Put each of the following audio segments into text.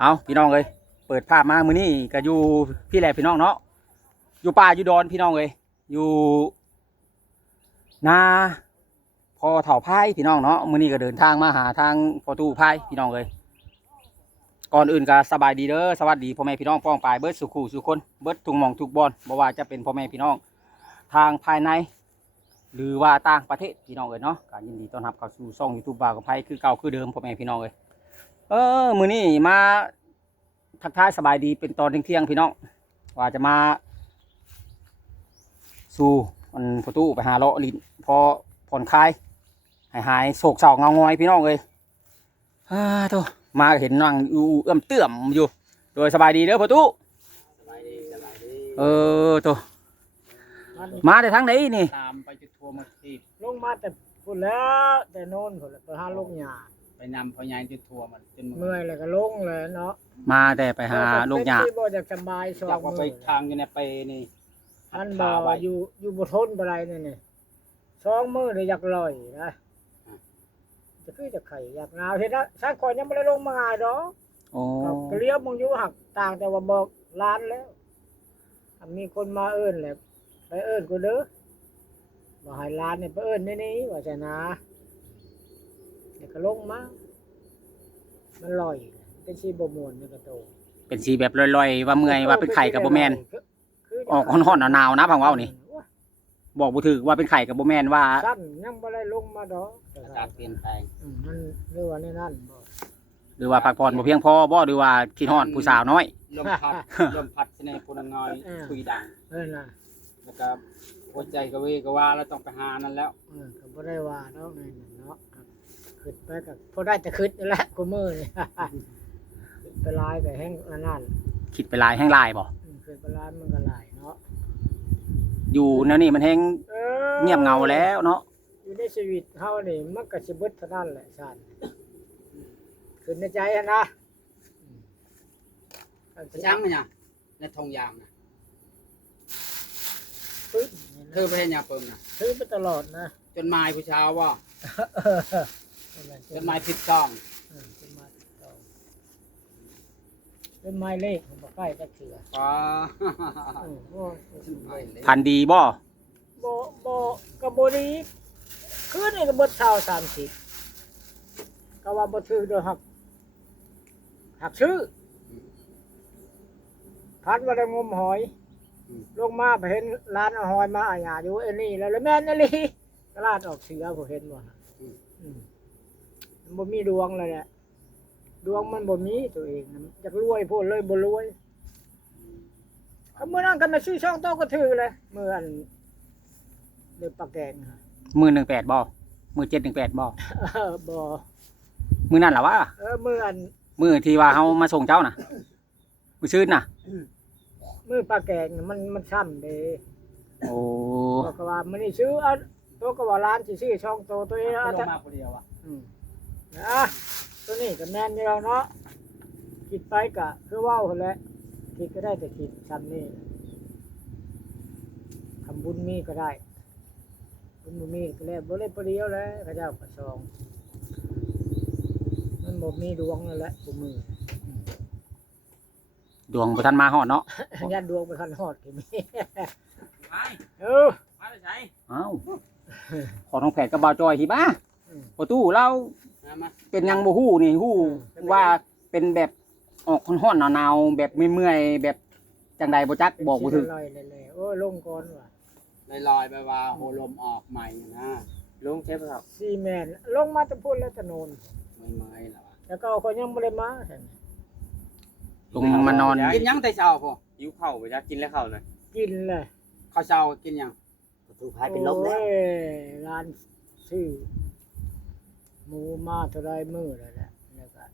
เอาพี่น้องเลยเปิดภาพมามื้อนี้ก็อยู่พี่แหละพี่น้องเนาะอยู่ป่าอยู่ดอนพี่น้องเลยอยู่นาพอเถ่าพายพี่น้องเนาะมื้อนี้ก็เดินทางมาหาทางพอตู้พายพี่น้องเลยก่อนอื่นก็สบายดีเด้อสวัสดีพ่อแม่พี่น้องป้องปายเบิดสุขูสุคนเบิดทุกหม่องทุกบอนบ่ว่าจะเป็นพ่อแม่พี่น้องทางภายในหรือว่าต่างประเทศพี่น้องเลยเนาะก็ยินดีต้อนรับเข้าสู่ช่อง YouTube บ่าวกับไผคือเก่าคือเดิมพ่อแม่พี่น้องเลยมื้อนี้มาทักทายสบายดีเป็นตอนเที่ยงๆพี่น้องว่าจะมาสู่มันประตูไปหาเลาะลิ้นพอผ่อนคลายหายโศกเศร้าเงางอยพี่น้องเลยโธ่มาเห็นนั่งอยู่เอื้อมเตื้อมอยู่โดยสบายดีเด้อประตูโธ่มาแต่ทางไหนนี่ตามไปจุดทัวร์มาทีลงมาแต่พุ่นแล้วแต่โน่นพุ่นแล้วไปหาลงหญ้าไปนำพยานจุดทัวร์มันจน เมื่อยแล้วก็ลงเลยเนาะมาแต่ไปหาลูกหญ้าบ่อยากสบายสอ อยาก ง ว่าไป มื้อ ทางกันเนี่ยไปนี่ อันบ่อยู่บ่ทนบ่ได้นี่สองมื้อเลยอยากลอยนะจะคือจะไข่อยากหนาวเฮ็ดนะชาติก่อนยังบ่ได้ลงมาง่ายดอกโอ้ก็เลี้ยวมึงอยู่หักต่างแต่ว่าบอกร้านแล้วมีคนมาเอิ้นแหละไปเอิ้นกูเด้อบ่ให้ร้านนี่ไปเอิ้นนี่ว่าจะนะแล้วก็ลงมามันลอยเป็นชีบ่ม่วนนี่ก็โต เป็นสีแบบลอยๆว่าเมื่อยว่าเป็นไข่กับโบแมนออกร้อนๆหนาวๆนะพังเว้านี่บอกบ่ถือว่าเป็นไข่กับโบแมนว่า สั้นยังบ่ได้ลงมาดอก อากาศเปลี่ยนแปลง มันเรื่องว่านี่นั่นบ่ หรือว่าพักผ่อนบ่เพียงพอบ่หรือว่าคิดฮอดผู้สาวน้อย ลมพัดลมพัดในพูนงอยคุยดัง น่ะ แล้วก็หัวใจก็เวก็ว่าแล้วต้องไปหานั่นแล้ว ก็บ่ได้ว่าดอกนั่นเนาะขึ้นไปก็พอได้แต่ขึ้นนี่แหละกูมื้อนี่ไปลายไปแห้งอันนั้น คิดไปหลายแห้งหลายบ่ ขึ้นไปลายมันก็หลายเนาะ อยู่แนวนี้มันแห้งเงียบเงาแล้วเนาะ อยู่ในชีวิตเฮานี่มันก็สิเบิดเท่านั้นแหละชาติขึ้นในใจนะ ช้างมันเนี่ยในทงยามนะเธอไปเห็นยาเปิมนะ ถือไปตลอดนะ จนไม้ผู้ชาวว่าจนไม้ผิดกล้อง เป็นไม้เลขบ่ใกล้จักเทื่อ ฟ้า พันดีบ่ บ่ก็บ่ดีคืนนี่ก็เบิดเช้า30ก็ว่าบ่ถือดอกหักชื่อพันว่าได้งมหอยลงมาไปเห็นร้านเอาหอยมาอาญาอยู่ไอ้นี่แล้วแม่นอีหลีตลาดออกเสือบ่เห็นบ่มันบ่มีดวงเลยแหละดวงมันบ่มีตัวเองอยากรวยพูดเลยบ่รวยเมื่อนั้นก็มาซื้อช่องโตก็ถือเลยเมื่ออันเดือปากแกงมื้อ18บ่มื้อ718บ่ บ่ มื้อนั้นล่ะวะ เมื่ออัน มื้อที่ว่าเฮามาส่งเจ้าน่ะมื้อชื่นน่ะ มือปลาแกงมันซ้ำเด้ โอ้ ก็ว่ามันนี่ซื้อเอาตัวก็ว่าร้านสิซื้อช่องโตตัวเอง ล เอา ง แต่ มาคนเดียวอ่ะ ตัวนี้ก็แม่นอยู่แล้วเนาะคิดไปก็คือเว้าหั่นแหละคิดก็ได้แต่คิดซ้ำนี่ทำบุญมีก็ได้บุญบ่มีก็แล้วบ่ได้ประเดียวแล้วเขาเจ้าก็ซองมันบ่มีดวงนั่นแหละผู้มือ ดวงบ่ทันมาฮอดเนาะ ยันดวงไปทันฮอดก็มี ไป เออ ไปใช้ เอ้าขอน้องแผดกับบ่าวจอยที่บ้าประตูเรา มา เป็นหยังบ่ฮู้นี่ฮู้ว่าเป็นแบบออกร้อนๆหนาวๆแบบเมื่อยๆแบบจังใดบ่จักบอกบ่ถึง ลอยๆโอ้ลงก่อนว่ะ ลอยไปว่าโหลมออกใหม่นะลงเทปครับ ซีแมนลงมาตะพูนแล้วตะโนน ไม่แล้ว แล้วก็เอาคนยังบ่ได้มาซั่น ลงมานอน กินยังแต่เช้าพ่อ ยิ้วเข่าไปจะกินแล้วเข่าเลย กินเลย ข้าวเช้ากินยัง ประตูพายเป็นลมแล้ว โอ้ยร้านซื้อหมูมาเท่าไรมื้อแล้วแหละแล้วก็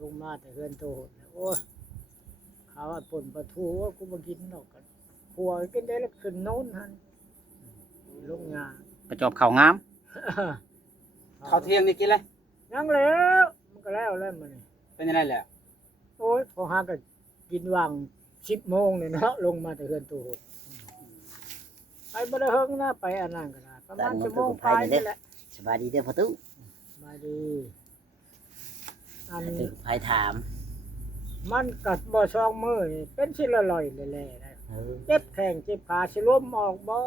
ลงมาแต่เฮือนโตโหดแล้วโอ้ยเขาว่าป่นปลาทูว่ากูบ่กินดอกกันผัวกินได้แล้วขึ้นโน้นหั่นลงงา ประจอบข้าวงาม ข้าวเที่ยงนี่กินเลย ยังแล้วมันก็แล้วมื้อนี้ เป็นยังไงแหละ โอ้ยพอหาก็กินว่าง10โมงนี่เนาะลงมาแต่เฮือนโตโหดไปบ่ได้เฮิงนะไปอันนั้นก็ได้ประมาณชั่วโมงปลายนี่แหละ สบายดีเด้อประตู มาดีอัน ประตูพายถาม มันกัดบ่ช่องมือนี่เป็นสิละลอยแหล่ๆนะ เจ็บแข้งเจ็บขาสิล้มออกบ่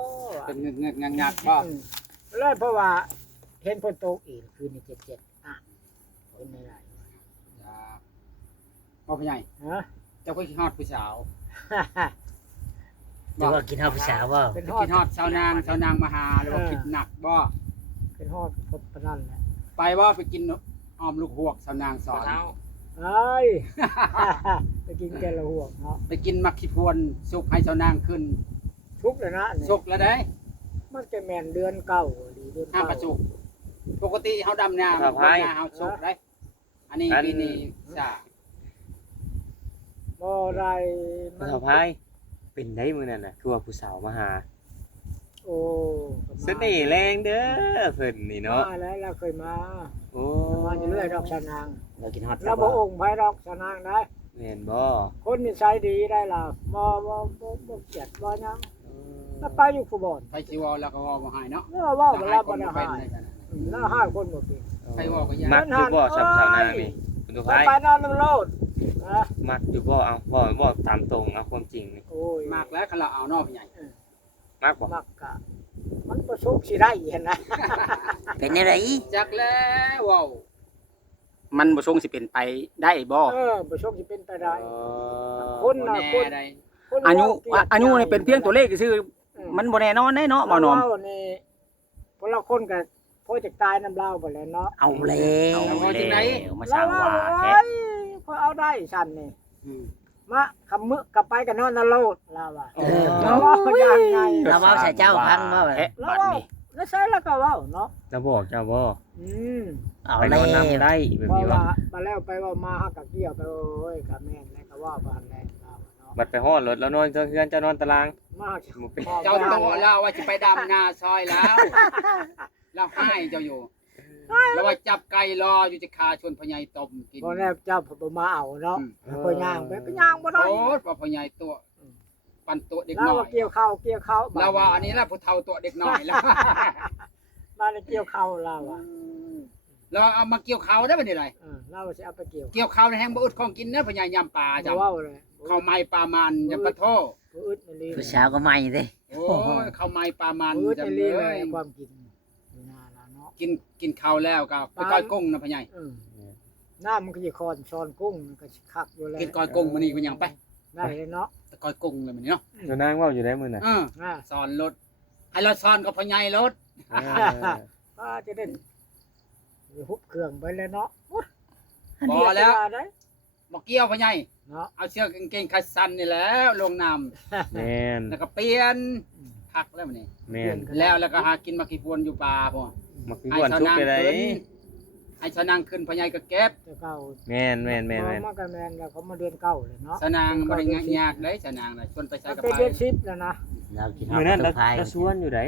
เป็นเงึกๆงักๆบ่ เลยเพราะว่าเห็นฝนตกอีกคืนนี้เจ็บอ่ะเป็นไม่ได้ อย่าบ่ผู้ใหญ่ ฮะ เจ้าก็คิดฮอดผู้สาว จะว่ากินข้าวผู้สาวบ่ เป็น จะ ฮอ คิ ด ดฮอดชาวนางมาหาหรือว่าคิดหนักบ่ เป็นฮอดพบปะนั่นแหละ ไปว่าไปกินออมลูกหวกชาวนางสอน เอ้ย ไปกินแกงละห่วงเนาะ ไปกินมักขี้พวนสุกให้ชาวนางขึ้น ทุกเลยนะเนี่ย สุกแล้วได้ มันจะแม่นเดือนเก้าหรือเดือน ห้าม เก้า ประสุกปกติเฮาดำนา ครับ ดำนาเฮาสุกได้ อันนี้ปีนี้จ้า บ่ได้มั สาวพายเป็นได้มื้อนั่นน่ะคือว่าผู้สาวมาหา โอ้ เสน่ห์แรงเด้อเพิ่นนี่เนาะ มาแล้วเราเคยมา โอ้ มาอยู่เรื่อยดอกชะนาง เรากินฮอต เราบ่องค์ไผดอกชะนางได้ แม่นบ่ คนนิสัยดีได้ล่ะบ่เกลียดบ่หยังแล้วไปอยู่ผู้บ่อน ไปสิเว้าแล้วก็เว้าบ่ให้เนาะ แล้วเว้าบ่รับบ่ได้ เป็ หาน ย ได้ขนาดนั้น แล้วหายคนบ่เป็น ใครเว้าก็ยา มั ก กอยู่บ่สาวๆนางนี่คุณตัว ไป พาย ไปนอนน้ำโลดนะ มักอยู่บ่เอาบ่ตามตรงเอาความจริงนี่ โอ้ย มากแล้วคันเราเอาเนาะผู้ใหญ่ มักบ่ มักกะมันประสบสิได้เห็นนะ เป็นอะไร จักแล้วเว้า มันบ่ทรงสิเป็นไปได้บ่ ประสบสิเป็นไปได้ อ๋อ คน บ่ น่ะ แน่ คน ได้ คน อายุ เว้เกลียด อายุนี่เป็นเพียงตัวเลขซื่อ อื มันบ่แน่นอนได้เนาะบ่หนอม เว้นี่พวกเราคนก็พอจะตายน้ำเล่าบ่แล้วเนาะ เอาแล้ว เอาแล้วมาสร้างว่าแท้ เอ้ยพอเอาได้สั่นนี่ อืม มาคำมึกกลับไปกันนอนนรกลาวอ่ะ เออ เราว่าอย่างไง เราเว้าใส่เจ้าพังบ่ แท้บัดนี้ แล้วใช่แล้วก็เว้าเนาะ จะบอกเจ้าบ่ อืม เอา ไปน แล้ อ วน ำได้แบบ เพราะ นี้ ว่า ว่า มาแล้วไปว่ามาฮักกับเกี่ยวไปโอ้ยกับแม่นแล้วก็ว่าบานแล้วเนาะ บัดไปฮอดรถแล้วนอนเพื่อนเจ้านอนตาราง มา บ่เป็น เจ้าโตเราว่าจะไปดำนาซอยแล้วเราให้เจ้าอยู่แล้วว่าจับไก่รออยู่จะคาชวนพญายต้มกิน บ่แน่เจ้าบ่มาเอาเนาะ อืม ก็ย่างไปก็ย่างบ่ได้ โอ้ยว่าพญายตัวปันตัวเด็ก เรา น้อ ว่าย เกี่ยวข้าว เราว่าอันนี้แหละผู้เฒ่าตัวเด็กน้อยแล้ว มาเกี่ยวข้าวเราอ่ะ เราเอามาเกี่ยวเขาได้บ่นี่ไร เราสิเอาไปเกี่ยว เกี่ยวเขาในแห้งบ่อึดของกินเด้อพญายามปลาจ้ะ เว้าเลย ข้าวไม้ปลามันอย่าปะโท บ่อึดนี่ลี ผู้สาวก็ใหม่เด้ โอ้ยข้าวไม้ปลามัน บ่อึด จำ นี่ เล ลีเลย ย ความกินอยู่หน้าเราเนาะ กินข้าวแล้วก็ไปก้อยกุ้งนะพญาย น้ามันก็สิคอนช้อนกุ้งมันก็สิคักอยู่แล้ว กินก้อยกุ้งมื้อนี้กูยังไป ได้เลยเนาะ แต่ก้อยกุ้งเลยมื้อนี้เนาะ เจ้านางเว้าอยู่ได้มื้อน่ะ อ่า สอนรถให้เราสอนกับพญายรถ ก็จะได้ฮุบเครื่องไปเลยเนาะ บ่แล้ว ได้ บ่เกี่ยวพญาย เนาะ เอาเชือกกางเกงคัดสันนี่แหล้วลงน้ำ แม่น แล้วก็เปลี่ยนพักแล้วมื้อนี้ แม่น แล้วก็หากินมาขี้พวนอยู่ป่าพ่อ มักคือวนทุกข์ไปได้ ให้ชาวนางขึ้นพญายก็เก็บ แต่เก่า แม่น มากันแมนแล้วเขามาเดือนเก่าเลยเนาะ ชาวนางบ่ได้ยากได้ชาวนางน่ะชวนไปใส่ มัน กับ เป็น ไป เดือนสิบแล้วนะ เรากินฮอ มื้ ต อนั้น ตัวพาย เราชวนอยู่ได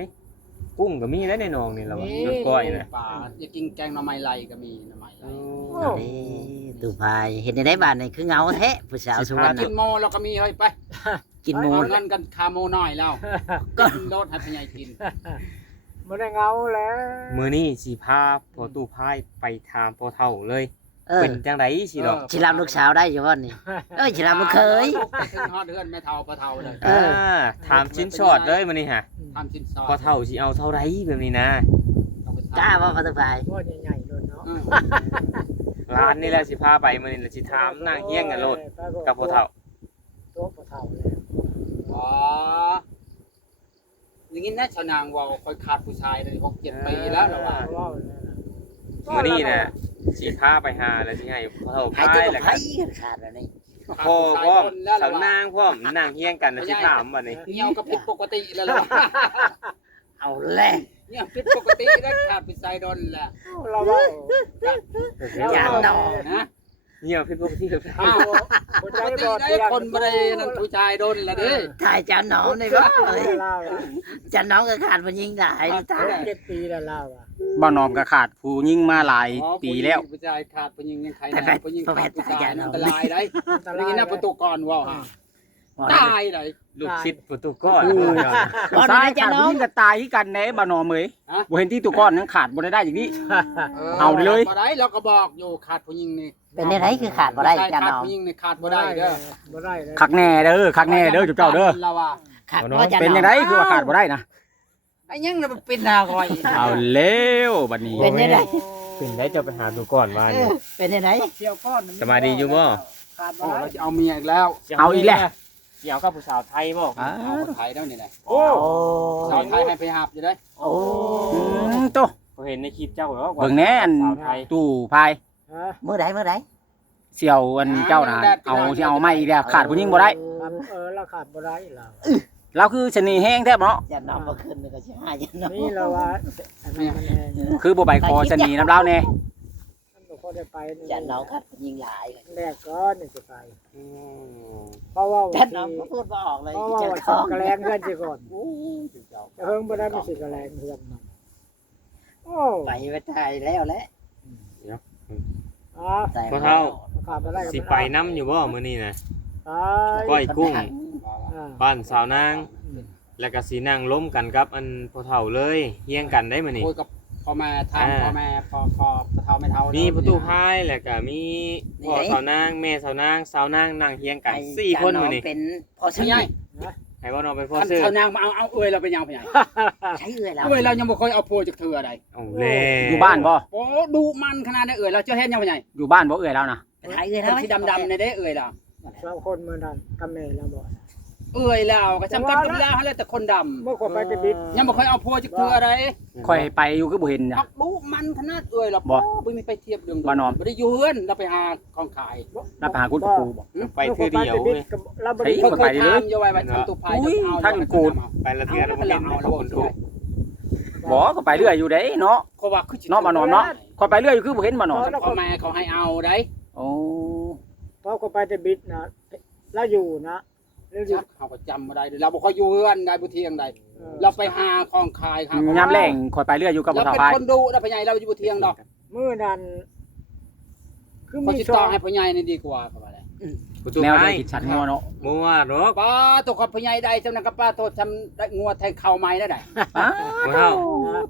กุ้งก็มีแล้วในหนองนี่ล่ะว่าจนก้อยน่ะ ป่าอย่ากินแกงหน่อไม้ไหลก็มีหน่อไม้ไหล เอาเด้ตัวพายเห็นได้บ้านนี่คือเหงาแท้ผู้สาวชวน กิ น่ะ นโมเราก็มีเฮ้ยไป กินหมู เอาเงินกันคาโมน้อยแล้วก็โดดให้พญายกิน ไม่ได้เงาแล้ว มื้อนี้สิพาพ่อตู้พายไปถามพ่อเฒ่าเลย เออ เป็นจังไดสิดอก สิรับลูกสาวได้อยู่บ่นี่เอ้ยสิรับลูกเคย ถึงฮอดเฮือนแม่เฒ่าพ่อเฒ่าเลย เออ ถามชิ้นชอดเลยมื้อนี้ฮะ ทำชิ้นซอย พ่อเฒ่าสิเอาเท่าไรแบบนี้นะ กล้าบ่ตัวพาย ว่าใหญ่ๆเลยเนาะ ร้านนี่แหละสิพาไปมื้อนี้แหละสิถามนางเฮียงกันโลดกับพ่อเฒ่า ตัวพ่อเฒ่าแล้ว อ๋ออย่างนี้นะชาวนางว่าคอยขาดผู้ชายเลย6-7 ปีแล้วเหรอวะ ว่า มื้อนี้น่ะสิพาไปหาแล้วสิให้พ่อเฒ่า หาย พา ตัวย แล้ว ไผ ก็ ขาดแล้วนี่ พ่อพร้อมสาวนางพร้อมนางเฮียงกันน่ะสิถามบัดนี้ เหี่ยวก็ผิดปกติแล้วล่ะ เอาแล้ว เหี่ยวผิดปกติแล้วขาดผู้ชายโดนแหละ เราว่า จานดอก นะ เหี่ยวผิดปกติครับ อ้าว ป ปกติได้คนบ่ได้นั่นผู้ชายโดนแหละเด้ ถ่ายจานน้องนี่บ่เอ้ย เรา จานน้องก็ขาดมันยิงได้ตาย 7 ปีแล้วเราอ่ะ บ่หนอมก็ขาดผู้ยิ่งมาหลายปีแล้ว ผู้ชายขาดผู้หญิงยังใครนะผู้หญิงขาดผู้ชายอันตรายได้ อันต แล้ รา วย นี่นะประตูก่อนว่าฮะ ตายเลย ลูกศิษย์ประตูก้อน บ่ ซ้า ได้ ย จะ ขาด น้อ ผู้ ง หญิงก็ตายคือกันแหน่บ่หนอมเอ้ยบ่เห็นที่ตัวก้อนนั้นขาดบ่ได้อย่างนี้ เอาเลย บ่ได้เราก็บอกอยู่ขาดผู้หญิงนี่ เป็นได้ไรคือขาดบ่ได้จะ ขาด น้อง ผู้หญิงนี่ขาดบ่ได้เด้อ บ่ได้เลย คักแน่เด้อคักแน่เด้อเจ้าเด้อ เราว่า ขาดบ่จะ เป็น น้ จั อง งไดคือว่าขาดบ่ได้นะ ไอ้ยังน่ะมันเป็นหน้าคอย เอาแล้วบัดนี้ เป็นได้ไร เป็นได้เจ้าไปหาดูก่อนว่านี่ เป็นได้ไร เกี่ยวก้อน สบายดีอยู่บ่ ขาด โอ้ บ่ได้ เราจะเอาเมียอีกแล้ว เอาอีกแล้ว เกี่ยวกับผู้สาวไทยบ่ อ้า เอาคนไทยแล้วนี่แหละ โอ้ สาวไทยให้ไปหาบอยู่ได้ โอ้ โต เขาเห็นในคลิปเจ้าว่า เบิ่งแน่อัน สาวไทย ตู้พาย ฮะ มื้อใดมื้อใด เสี่ยวอันเจ้าน่ะเอาสิเอาไม่อีกแล้วขาดผู้หญิงบ่ได้ ครับเราขาดบ่ได้เรา เราคือชะนีแห้งแท้บ่เนาะ จะน้องบ่ขึ้นก็สิหาจะน้อง นี่เราว่าอันนั้นมันแห้ง คือบ่ใบคอชะนีน้ำเล่าแน่ มันบ่ค่อยได้ไปนี่ จะน้องครับยิงหลาย แรกก่อนนี่สิไปเพราะว่า จะน้องบ่พูดบ่ออกเลย เพราะว่า จะ ว่า ท้อง กระแลงเพื่อนสิก่อนจะเฮิงบ่ได้ไม่สิกระแลงเพื่อนมันโอ้ ไปไปตายแล้วแหละ อ่า พ่อเฒ่า ขาดบ่ได้ก็ สิไปน้ำอยู่บ่มื้อนี้นะ ไป ก้อยกุ้ง อ่า บ้านสาวนาง แล้วก็สินั่งล้มกันกับอันพ่อเฒ่าเลยเฮียงกันได้มื้อนี้ คุยกับพ่อแม่ทางพ่อแม่พ่อเฒ่าไม่เฒ่า มีประตูพายแล้วก็มีพ่อสาวนางแม่สาวนางสาวนางนั่งเฮียงกัน4คนมื้อนี้ เป็นพ่อ พ่อใหญ่ ให้บ่น้องเป็นพ่อ คัน ซื้อ ชาวนางมาเอาเอ้ยเราเป็นยังพ่อใหญ่ ใช้เอื้อยเรา เอ้ยเรายังบ่เคยเอาโพจากเธออะไร เอาแล้ว อยู่บ้านบ่ โอ้ดูมันขนาดนั้นเอ้ยเราเจ้าเฮ็ดยังพ่อใหญ่ อยู่บ้านบ่เอ่ยแล้วนะ ไปถ่ายเอื้อย ค แล้ว นที่ดำๆในเด้เอ้ยเรา สองคนมื้อนั้นกับแม่เราบ่ เอ้ยเราก็จำกันกับยาเขาแล้วแต่คนดำ เมื่อคนไปจะบิด ยังบ่เคยเอาโพจากเธออะไร ค่อยไปอยู่คือบ่เห็นจ้ะ พักดูมันขนาดเอ้ยเรา บ่ บ่มีไปเทียบเรื่อง บ่นอน บ่ได้อยู่เฮือนเราไปหาของขาย รับไปหาคุณครูบ่ ไปเทื่อเดียว บิด เว้ย กับเราบ่ เฮ้ ได้ ย เขา ไป เคย เลย ถามอยู่ไว้ว่าทำตุภาย อุ้ย จะเอา ท่านกูด ไปละเทื่อแล้วบ่เห็นเอาคนถูก บ่ก็ไปเรื่อยอยู่เด้เนาะ เขาว่าคือ เนาะบ่นอนเนาะค่อยไปเรื่อยอยู่คือบ่เห็นบ่นอน พ่อแม่เขาให้เอาได้ โอ้ เพราะคนไปจะบิดนะเราอยู่นะเราอยู่ จักเขาก็จำบ่ได้เราบ่ค่อยอยู่เฮือนได้บ่เที่ยงได้เราไปหาของขายหาของ ยามแรงค่อยไปเรื่อยอยู่กับ เรา บ่เฒ่า เป็น พาย คนดูนะพ่อใหญ่เราอยู่บ่เที่ยงดอก มื้อนั้นคือ เขา มี สิ ช่ ต่ อ อง ให้พ่อใหญ่นี่ดีกว่าเขาว่าได้ ประตู แนว พา จะ ย กินชันงัวเนาะ บ่ว่าดอก ป้าตัวกับพ่อใหญ่ได้จำนั้นกับป้าโทษทำได้งัวแทงเข่าไม้ได้ได้ อ้า บ่เฒ่า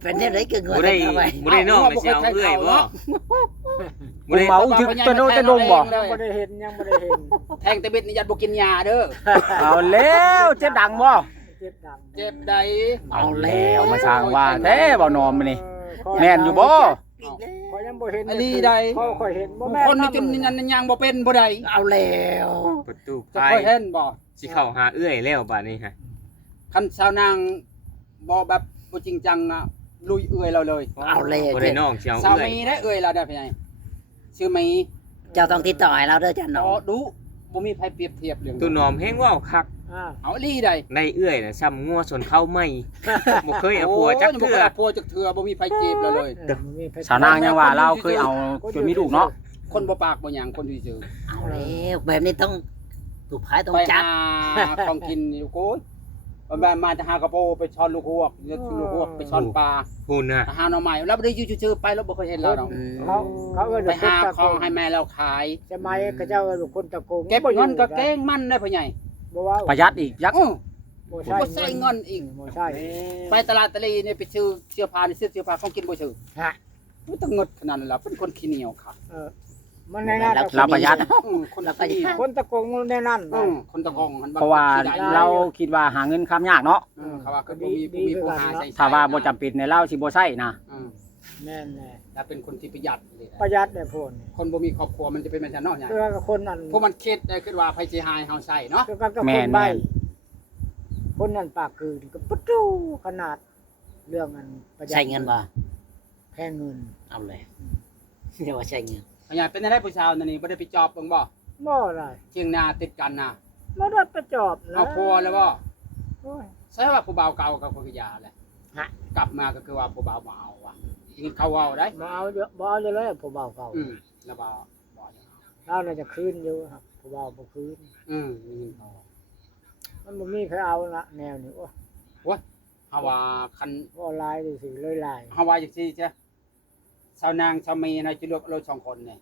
เป็นได้ไรคือเงิ บ่ได้ เอาไว้ บ่ได้น้องเลยสิเอาเอื้อยบ่บ่ กู ได้ เมาถึกตะโนตะนงบ่ ยังบ่ได้เห็นยังบ่ได้เห็น แทงแตะบิดนี่ยัดบ่กินยาเด้อ เอาแล้วเจ็บดังบ่ เจ็บดัง เจ็บใด เอาแล้วมาสร้างว่าแท้บ่นอนมื้อนี้แม่นอยู่บ่ ขอยยังบ่เห็น อันนี้ใด เขาค่อยเห็นบ่แม่ คนนี่จนยันยังบ่เป็นบ่ได้ เอาแล้ว ประตู จะ พาย ค่อยเห็นบ่ สิเข้าหาเอื้อยแล้วบัดนี้ฮะ คันชาวนางบ่แบบบ่จริงจังอ่ะลุยเอื้อยเราเลย เอาแล้ว บ่ได้น้องสิเอา สา เอื้อย มีได้เอื้อยเราได้พ่อใหญ่ชื่อมี เจ้าต้องติดต่อให้เราเด้อจ้ะน้ อ๋ อ อง ดูบ่มีไผเปรียบเทียบเรื่อง ตู้นอมแฮงเว้าคัก อ่า เอาลีได้ ในเอื้อยน่ะซ้ำงัวชนเข้าไหม่บ่เคยเอาผัวจัก โอ้ยบ่ เทื่ เค อย เอาผัวจักเทื่อบ่มีไผจีบเราเลย สาวนางยังว่าเราเคยเอาจนมีลูกเนาะ คนบ่ปากบ่หยังคนซื่อ เอาแล้วแบบนี้ต้องถูกพาย ๆ ต้อง ไป จัด หาของกินอยู่โกยแบบมาจะหากระโปไปช้อนลูกฮวกเลือกลูกฮวกไปช้อนปลา หุ่นน่ะ หาหน่อไม้แล้วบ่ได้อยู่ซื่อๆไปแล้วบ่เคยเห็นเราดอก อืม เขาเอิ้น ไป ว่าคน หา ตะ ข โก อง ง ให้แม่เราขาย จะไม่เขาเจ้าเอิ้นว่าคนตะโกง เก็บเงินก็เก้งมันได้พ่อใหญ่ บ่ว่า ประหยัดอีกยักษ์ อื้อ บ่ บ่ใส่เงินอีก บ่ใช่ ไปตลาดตะลีเนี่ยไปซื้อเสื้อผ้านี่ซื้อเสื้อผ้าของกินบ่ซื้อ ฮะ บ่ต้องเงิดขนาดนั้นล่ะเป็นคนขี้เหนียวค่ะ เออมันในนั้น เราประหยัด คนละขี้เหนียว คนตะโกงในนั้น คนตะกองหัน เพราะว่าเราคิดว่าหาเงินคำยากเนาะ เขาว่าก็บ่มีผู้หาใส่ ถ้าว่าบ่จำเป็นในเราสิบ่ใช้นะ แม่นแน่ ถ้าเป็นคนที่ประหยัดนี่แหละ ประหยัดได้พ่น คนบ่มีครอบครัวมันจะเป็นแบบนั้นเนาะเนี่ย คือกับคนนั้น พวกมันคิดได้คือว่าไผสิหายเฮาใส่เนาะ คือกับ แม่ คน นใบ แม่น คนนั้นปากคือก็ปุ๊ดูขนาดเรื่องอันประหยัด ใช้เงินบ่ แพงเงิน เอาเลยเรียกว่าใช้เงิน พญาเป็นได้ผู้ชาวนั่นนี่บ่ได้ไปจอบเบิ่งบ่ บ่ได้ เชียงนาติดกันน่ะ บ่ได้ประจอบนะ เอาพัวแล้วบ่ โอ้ย ใช่ว่าผู้บ่าวเก่ากับผู้ยาแหละ ฮะ กลับมาก็คือว่าผู้บ่าวบ่เอาว่ะนี่เขาเว้าได้ บ่เอาเยอะบ่เอาเลยผู้บ่าวเก่า แล้วบ่บ่ เราน่าจะคืนอยู่ครับผู้บ่าวบ่คืน นี่เขา มันบ่มีใครเอาละแนวนี้โอ้ย เฮาว่าคัน บ่ลายดูสิเลยลาย เฮาว่าจังซี่จ้ะชาวนางชาวเมีนะจะเลือกเรา2คนนี่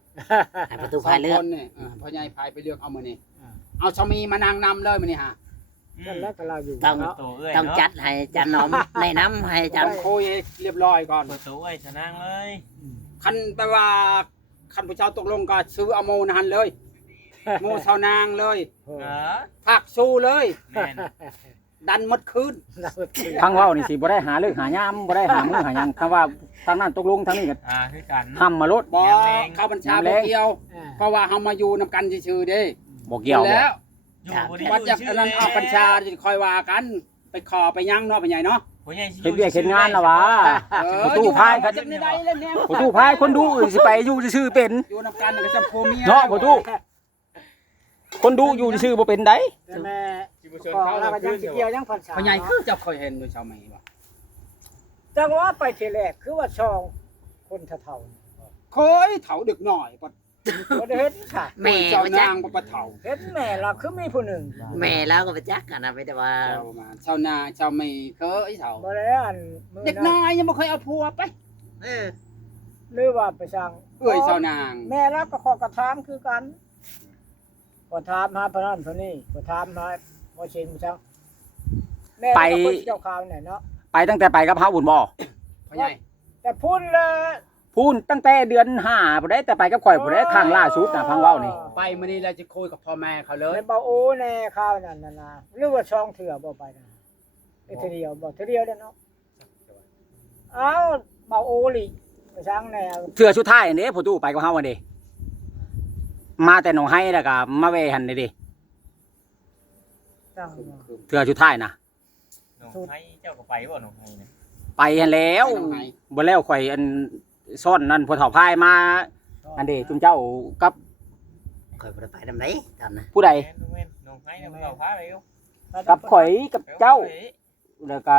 ให้ประตูพายเลือก 2คนนี่พ่อใหญ่พายไปเลือกเอามื้อนี้ อ่า เอาชามีมานางนำเลยมื้อนี้ฮะ นั่นแหละก็เราอยู่ ต้อง เนาะ โตเอ้ย ต้อง เนาะ จัดให้จันหนอมแนะนํให้จัน จำคุยให้เรียบร้อยก่อน เปิดโตเอ้ยชนะเลย คันแปลว่าคันผู้เจ้าตกลงก็ซื้อเอาโมนันเลยโมชาวนางเลย เออ เออ ผักสู้เลย แม่น ดันหมดคืน เราคือ ทางเว้านี่สิบ่ได้หาเลิกหายามบ่ได้หามื้อหาหยังคำว่าทางนั้นตกลงทางนี้ก็ คือกัน ห้ำมาลด บ่ ยามแรง เข้าบัญชาบ่เกี่ยว อ่า เพราะว่าเฮามาอยู่นำกันซื่อๆเด้ บ่เกี่ยวบ่ แล้ว อยู่บ่ได้ วัดจากอันนั้นเอาบัญชาจะคอยว่ากัน ไปขอไปยังเนาะไปใหญ่เนาะ ผู้ใหญ่สิ เฮ็ดเวียกเฮ็ดงานแล้ววะ ประตู อยู่ พายก็ จะได้แล้วเนี่ย ประตูพายคนดูอื่นสิไปอยู่ซื่อๆเป็น อยู่นำกันก็จะโพเมีย เนาะประตูคนดูอยู่ซื่อๆบ่เป็นได แต่แม่ สิบ่ชน ก็ เขา เราก็ คื ยัง น สิ เดียว เกี่ยวยังพันษา พ่อใหญ่คือจะเคยเห็นโดยชาวไม่ว่า จังว่าไปทีแรกคือว่าช่องคนเฒ่า เคยเฒ่าดึกหน่อยปะ ๆบ่ได้เห็นค่ะ แม่ เจ้า บ่จั นาก งบ่ปะเฒ่า เห็นแม่เราคือมีผู้หนึ่ง แม่แล้วก็บ่จักกันนะไม่แต่ว่า เจ้ามาชาวนาชาวไม่เคยเฒ่า บ่ได้อันมื้อ เด็กน้อยยังบ่เคยเอาผัวไป เออ หรือว่าไปสร้าง เอ้ยชาวนาง แม่เราก็ขอกระถามคือกันขอถามหาพระนั่นพระนี่ขอถามมาบ่เชิงจังแม่เราก็คนเจ้าข่าวเนี่ยเนาะ ไปตั้งแต่ไปกับเฮาบุญบ่ พ่อใหญ่ แต่พูดเลย พูนตั้งแต่เดือน5บ่ได้แต่ไปกับข่อยบ่ได้ครั้งล่าสุดน่ะพังเว้านี่ ไปมื้อนี้เราจะคุยกับพ่อแม่เขาเลย เลยเบาโอ้แน่ข่าวนั่นน่ะนะหรือว่าช่องเถื่อบ่ไปนะไปเทื่อเดียวบ่เทื่อเดียวเด้อเนาะเอ้าเบาโอ้ลิไปสร้างแนว เทื่อสุดท้ายอันนี้ประตูไปกับเฮาอันนี้มาแต่หนองไห้แล้วก็มาแวหันนี่ดิ สร้าง เทื่อสุดท้ายน่ะ น้องไห้เจ้าก็ไปบ่น้องไห้นะ ไปหันแล้วบ่แล้วข่อยอันซ่อนนั่นพอเฒ่าพายมาอันเด้จุมเจ้ากับ ข่อยบ่ได้ไปนำไดตอนน่ะ ผู้ใด แม่นน้องไห้น่ะเราพาไปอยู่ กับข่อยกับเจ้าแล้วก็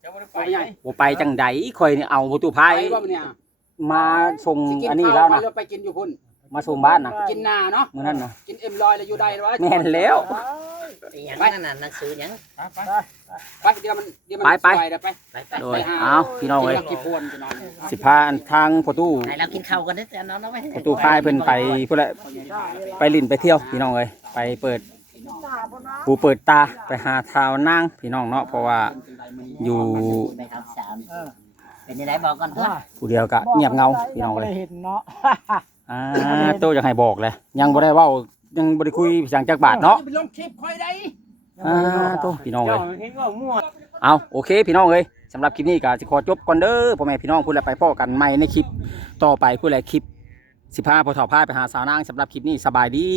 เจ้าบ่ได้ไป พ่อใหญ่ บ่ไปจังไดข่อยนี่เอาประตูพา ไป ย บ่เนี่ย มาส่ง สิกิน อันนี้ ข้าว แล้ว ไป นะ แล้วไปกินอยู่พุ่น มาส่งบ้านนะ กินหน้าเนาะ มื้อนั้นนะ กินเอ็มลอยแล้วอยู่ได้วะ แม่นแล้ว อีหยังนั่นน่ะหนังสือหยัง ไป ไปเดี๋ยวมัน ไป สวยเดี๋ยวไป ไป โดยเอาพี่น้องเอ้ย กิกี่พวนจะนอน สิพาทางประตู ให้เรากินข้าวกันเด้อจันหนอมเนาะไป ประตูพายเพิ่นไปพุ่นแหละไปลิ้นไปเที่ยวพี่น้องเอ้ยไปเปิดหูเปิดตาไปหาท้าวนางพี่น้องเนาะเพราะว่าอยู่ ไปทำสามเป็นยังไงบอกก่อนเพิ่น ผู้เดียวก็เงียบเงาพี่น้องเลย เห็นเนาะ โตอยากให้บอกเลยยังบ่ได้เว้ายังบ่ได้คุยสังจักบาทเนาะ ไปลงคลิปค่อยได้ โตพี่น้อง เจ้า เอ้ย เห็นว่ามั่ว เอาโอเคพี่น้องเอ้ยสำหรับคลิปนี้ก็สิขอจบก่อนเด้อพ่อแม่พี่น้องพูดแล้วไปพ่อกันใหม่ในคลิปต่อไปพูดแล้วคลิป15พอเฒ่าพายไปหาสาวนางสำหรับคลิปนี้สบายดี